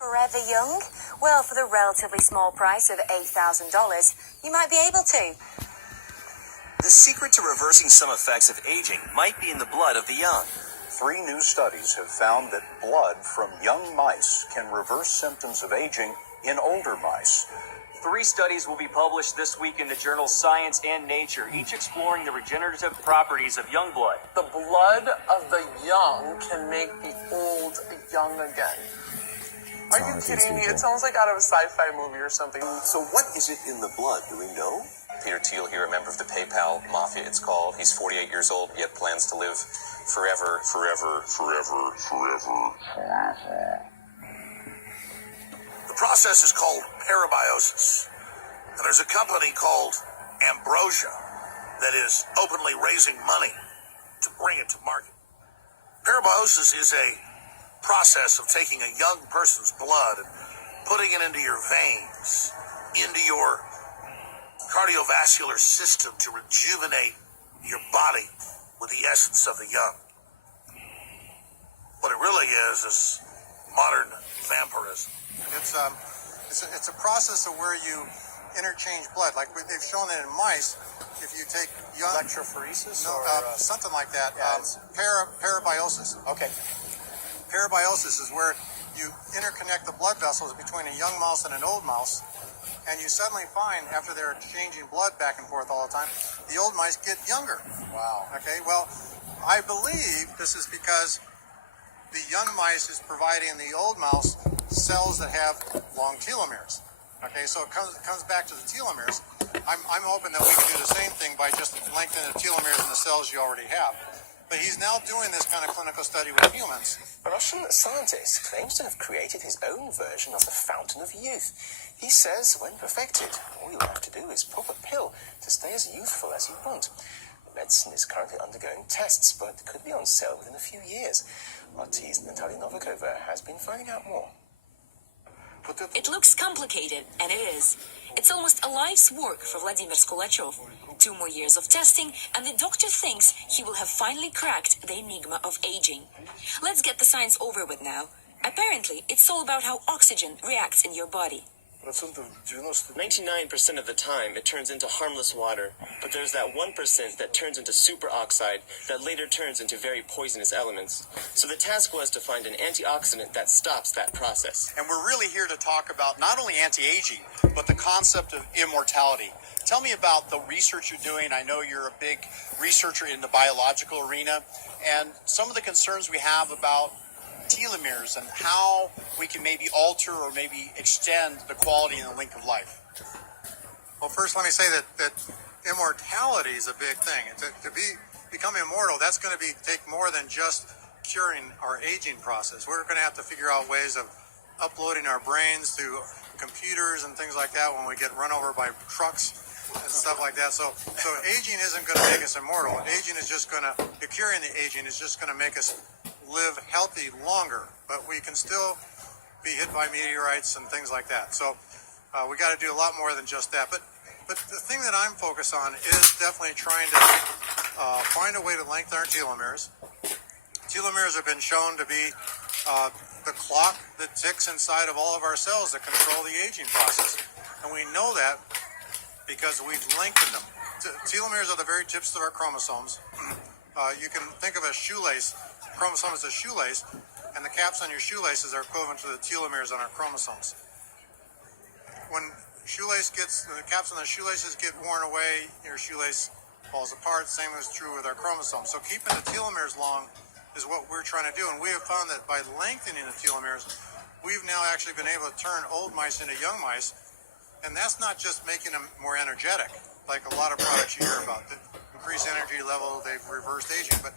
Forever young? Well, for the relatively small price of $8,000, you might be able to. The secret to reversing some effects of aging might be in the blood of the young. 3 new studies have found that blood from young mice can reverse symptoms of aging in older mice. 3 studies will be published this week in the journals Science and Nature, each exploring the regenerative properties of young blood. The blood of the young can make the old young again. Are you kidding me? It sounds like out of a sci-fi movie or something. So what is it in the blood? Do we know? Peter Thiel here, a member of the PayPal Mafia, it's called. He's 48 years old, yet plans to live forever. The process is called parabiosis. And there's a company called Ambrosia that is openly raising money to bring it to market. Parabiosis is a process of taking a young person's blood and putting it into your veins, into your cardiovascular system to rejuvenate your body with the essence of the young. What it really is modern vampirism. It's a process of where you interchange blood. Like they've shown that in mice, if you take young Electrophoresis something like that, parabiosis. Okay. Parabiosis is where you interconnect the blood vessels between a young mouse and an old mouse, and you suddenly find, after they're exchanging blood back and forth all the time, the old mice get younger. Wow. Okay, well, I believe this is because the young mice is providing the old mouse cells that have long telomeres. Okay, so it comes back to the telomeres. I'm hoping that we can do the same thing by just lengthening the telomeres in the cells you already have. But he's now doing this kind of clinical study with humans. A Russian scientist claims to have created his own version of the fountain of youth. He says, when perfected, all you have to do is pop a pill to stay as youthful as you want. The medicine is currently undergoing tests, but could be on sale within a few years. RT's Natalia Novikova has been finding out more. It looks complicated, and it is. It's almost a life's work for Vladimir Skolachov. 2 more years of testing, and the doctor thinks he will have finally cracked the enigma of aging. Let's get the science over with now. Apparently, it's all about how oxygen reacts in your body. 99% of the time, it turns into harmless water, but there's that 1% that turns into superoxide that later turns into very poisonous elements. So the task was to find an antioxidant that stops that process. And we're really here to talk about not only anti-aging, but the concept of immortality. Tell me about the research you're doing. I know you're a big researcher in the biological arena, and some of the concerns we have about telomeres and how we can maybe alter or maybe extend the quality and the length of life. Well, first let me say that immortality is a big thing. To become immortal, that's going to take more than just curing our aging process. We're going to have to figure out ways of uploading our brains to computers and things like that when we get run over by trucks and stuff like that. So aging isn't going to make us immortal. Aging is just going to, curing the aging is just going to make us live healthy longer, but we can still be hit by meteorites and things like that. So we got to do a lot more than just that. But the thing that I'm focused on is definitely trying to find a way to lengthen our telomeres. Telomeres have been shown to be the clock that ticks inside of all of our cells that control the aging process. And we know that because we've lengthened them. Telomeres are the very tips of our chromosomes. You can think of a shoelace. Chromosome is a shoelace, and the caps on your shoelaces are equivalent to the telomeres on our chromosomes. When the caps on the shoelaces get worn away, your shoelace falls apart. Same is true with our chromosomes. So keeping the telomeres long is what we're trying to do, and we have found that by lengthening the telomeres, we've now actually been able to turn old mice into young mice, and that's not just making them more energetic, like a lot of products you hear about that increase energy level, they've reversed aging, but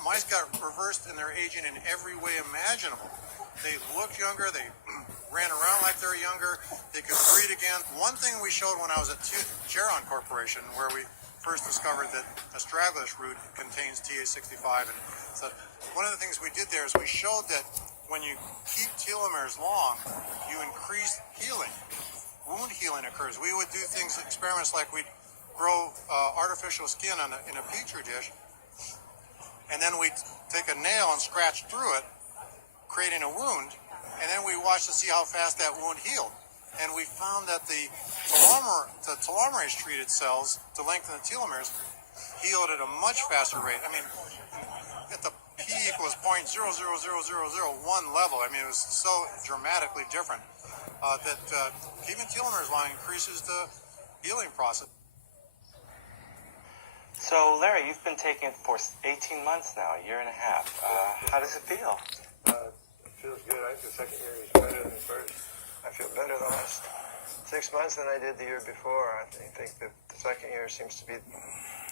mice got reversed in their aging in every way imaginable. They look younger, they ran around like they're younger, they could breed again. One thing we showed when I was at Geron Corporation, where we first discovered that astragalus root contains TA65, and so one of the things we did there is we showed that when you keep telomeres long, you increase healing. Wound healing occurs. We would do experiments like we'd grow artificial skin in a petri dish, and then we'd take a nail and scratch through it, creating a wound, and then we watched to see how fast that wound healed. And we found that the telomerase treated cells to lengthen the telomeres healed at a much faster rate. I mean, at the peak was 0.000001 level. I mean, it was so dramatically different that keeping telomeres long increases the healing process. So, Larry, you've been taking it for 18 months now, a year and a half. How does it feel? It feels good. I think the second year is better than the first. I feel better the last 6 months than I did the year before. I think that the second year seems to be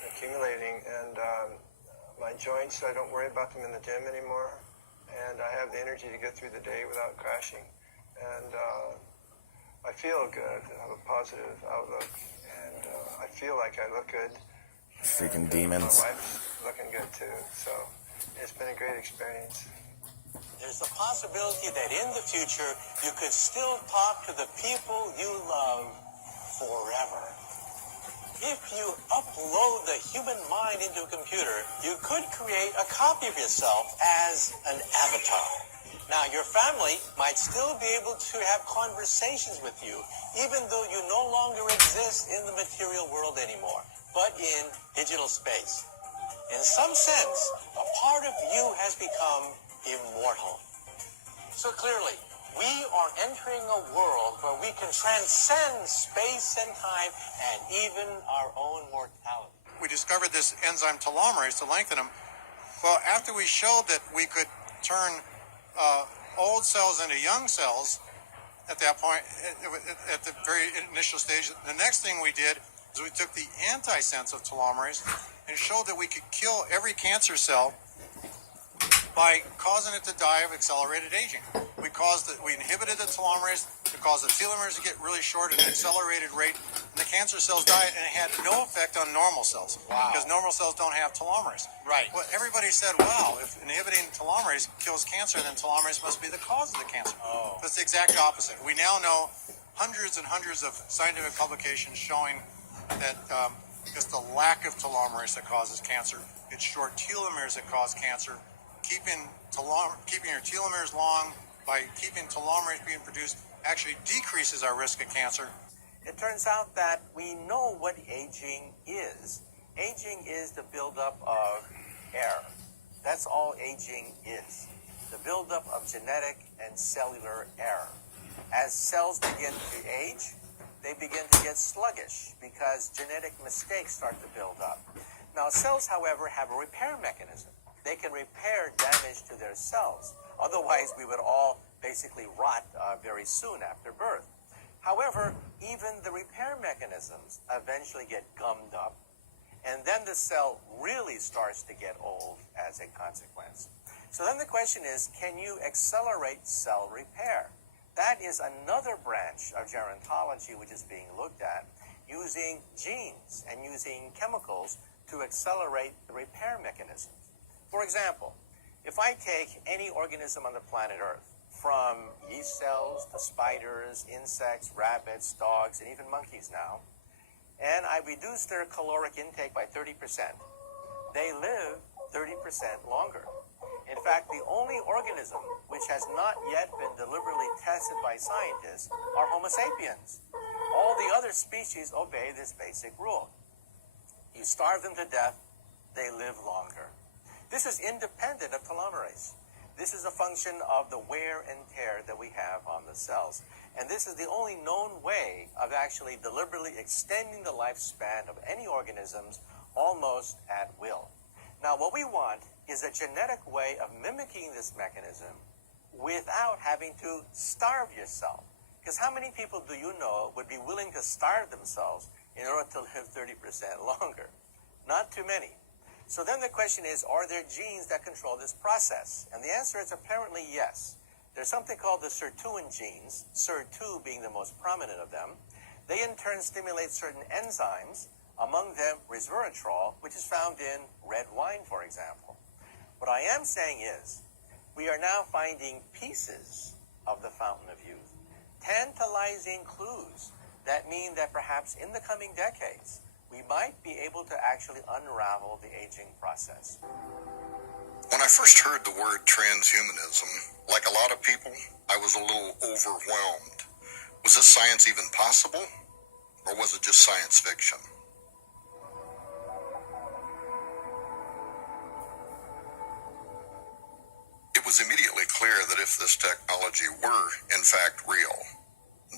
accumulating, and my joints, I don't worry about them in the gym anymore, and I have the energy to get through the day without crashing, and I feel good. I have a positive outlook, and I feel like I look good. Freaking demons. My wife's looking good too, so it's been a great experience. There's a possibility that in the future you could still talk to the people you love forever. If you upload the human mind into a computer, you could create a copy of yourself as an avatar. Now, your family might still be able to have conversations with you, even though you no longer exist in the material world anymore, but in digital space. In some sense, a part of you has become immortal. So clearly, we are entering a world where we can transcend space and time and even our own mortality. We discovered this enzyme telomerase to lengthen them. Well, after we showed that we could turn old cells into young cells at that point, at the very initial stage, the next thing we did is we took the antisense of telomerase and showed that we could kill every cancer cell by causing it to die of accelerated aging. We inhibited the telomerase to cause the telomeres to get really short at an accelerated rate, and the cancer cells died, and it had no effect on normal cells. Wow. Because normal cells don't have telomerase. Right. Well, everybody said, wow, if inhibiting telomerase kills cancer, then telomerase must be the cause of the cancer. Oh. That's the exact opposite. We now know hundreds and hundreds of scientific publications showing that just the lack of telomerase that causes cancer, it's short telomeres that cause cancer. Keeping your telomeres long by keeping telomerase being produced actually decreases our risk of cancer. It turns out that we know what aging is. Aging is the buildup of air. That's all aging is. The buildup of genetic and cellular error. As cells begin to age, they begin to get sluggish because genetic mistakes start to build up. Now, cells, however, have a repair mechanism. They can repair damage to their cells. Otherwise, we would all basically rot very soon after birth. However, even the repair mechanisms eventually get gummed up, and then the cell really starts to get old as a consequence. So then the question is, can you accelerate cell repair? That is another branch of gerontology which is being looked at, using genes and using chemicals to accelerate the repair mechanisms. For example, if I take any organism on the planet Earth, from yeast cells to spiders, insects, rabbits, dogs, and even monkeys now, and I reduce their caloric intake by 30%, they live 30% longer. In fact, the only organism which has not yet been deliberately tested by scientists are Homo sapiens. All the other species obey this basic rule. You starve them to death, they live longer. This is independent of telomerase. This is a function of the wear and tear that we have on the cells. And this is the only known way of actually deliberately extending the lifespan of any organisms almost at will. Now, what we want is a genetic way of mimicking this mechanism without having to starve yourself. Because how many people do you know would be willing to starve themselves in order to live 30% longer? Not too many. So then the question is, are there genes that control this process? And the answer is apparently yes. There's something called the sirtuin genes, SIR2 being the most prominent of them. They in turn stimulate certain enzymes, among them resveratrol, which is found in red wine, for example. What I am saying is, we are now finding pieces of the fountain of youth, tantalizing clues that mean that perhaps in the coming decades, we might be able to actually unravel the aging process. When I first heard the word transhumanism, like a lot of people, I was a little overwhelmed. Was this science even possible? Or was it just science fiction? It was immediately clear that if this technology were, in fact, real,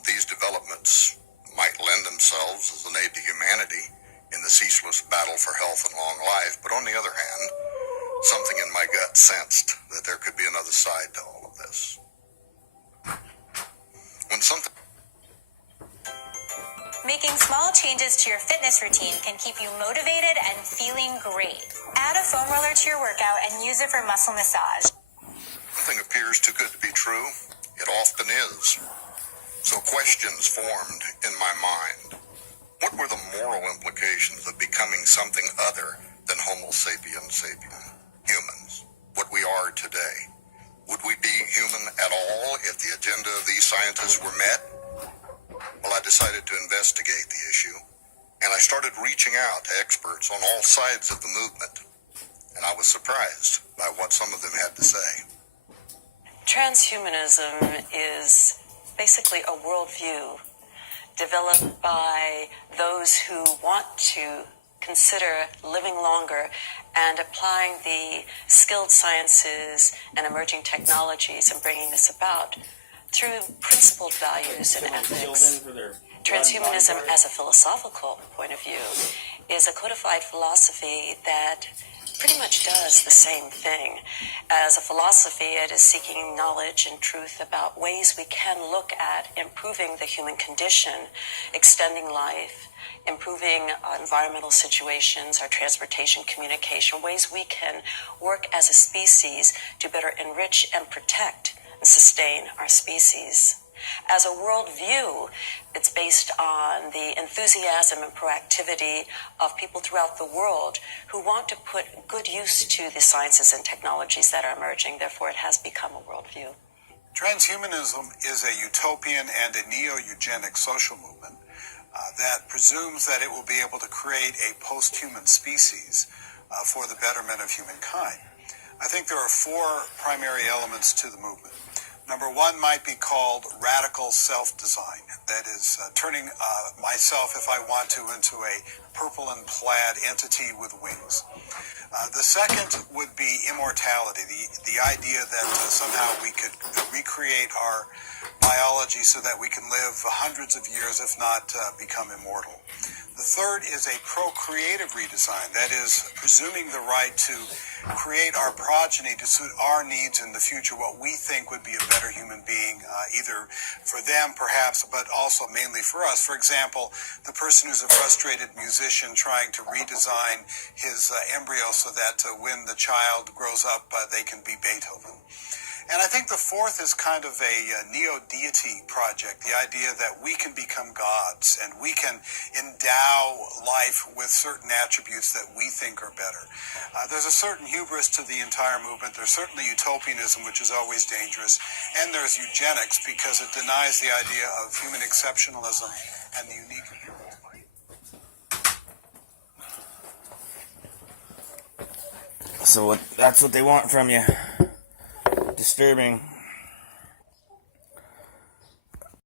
these developments might lend themselves as an aid to humanity in the ceaseless battle for health and long life. But on the other hand, something in my gut sensed that there could be another side to all of this. When something... Making small changes to your fitness routine can keep you motivated and feeling great. Add a foam roller to your workout and use it for muscle massage. Something appears too good to be true. It often is. So questions formed in my mind. What were the moral implications of becoming something other than Homo sapiens sapien? Humans. What we are today. Would we be human at all if the agenda of these scientists were met? Well, I decided to investigate the issue, and I started reaching out to experts on all sides of the movement, and I was surprised by what some of them had to say. Transhumanism is basically a worldview developed by those who want to consider living longer and applying the skilled sciences and emerging technologies and bringing this about through principled values and ethics. Transhumanism as a philosophical point of view is a codified philosophy that pretty much does the same thing. As a philosophy, it is seeking knowledge and truth about ways we can look at improving the human condition, extending life, improving environmental situations, our transportation, communication, ways we can work as a species to better enrich and protect and sustain our species. As a worldview, it's based on the enthusiasm and proactivity of people throughout the world who want to put good use to the sciences and technologies that are emerging. Therefore, it has become a worldview. Transhumanism is a utopian and a neo-eugenic social movement that presumes that it will be able to create a post-human species for the betterment of humankind. I think there are four primary elements to the movement. Number one might be called radical self-design. That is turning myself, if I want to, into a purple and plaid entity with wings. The second would be immortality, the idea that somehow we could recreate our biology so that we can live hundreds of years, if not become immortal. The third is a procreative redesign, that is, presuming the right to create our progeny to suit our needs in the future, what we think would be a better human being, either for them perhaps, but also mainly for us. For example, the person who's a frustrated musician trying to redesign his embryo so that when the child grows up, they can be Beethoven. And I think the fourth is kind of a neo-deity project, the idea that we can become gods and we can endow life with certain attributes that we think are better. There's a certain hubris to the entire movement. There's certainly utopianism, which is always dangerous. And there's eugenics, because it denies the idea of human exceptionalism and the unique of human life. So that's what they want from you. Disturbing.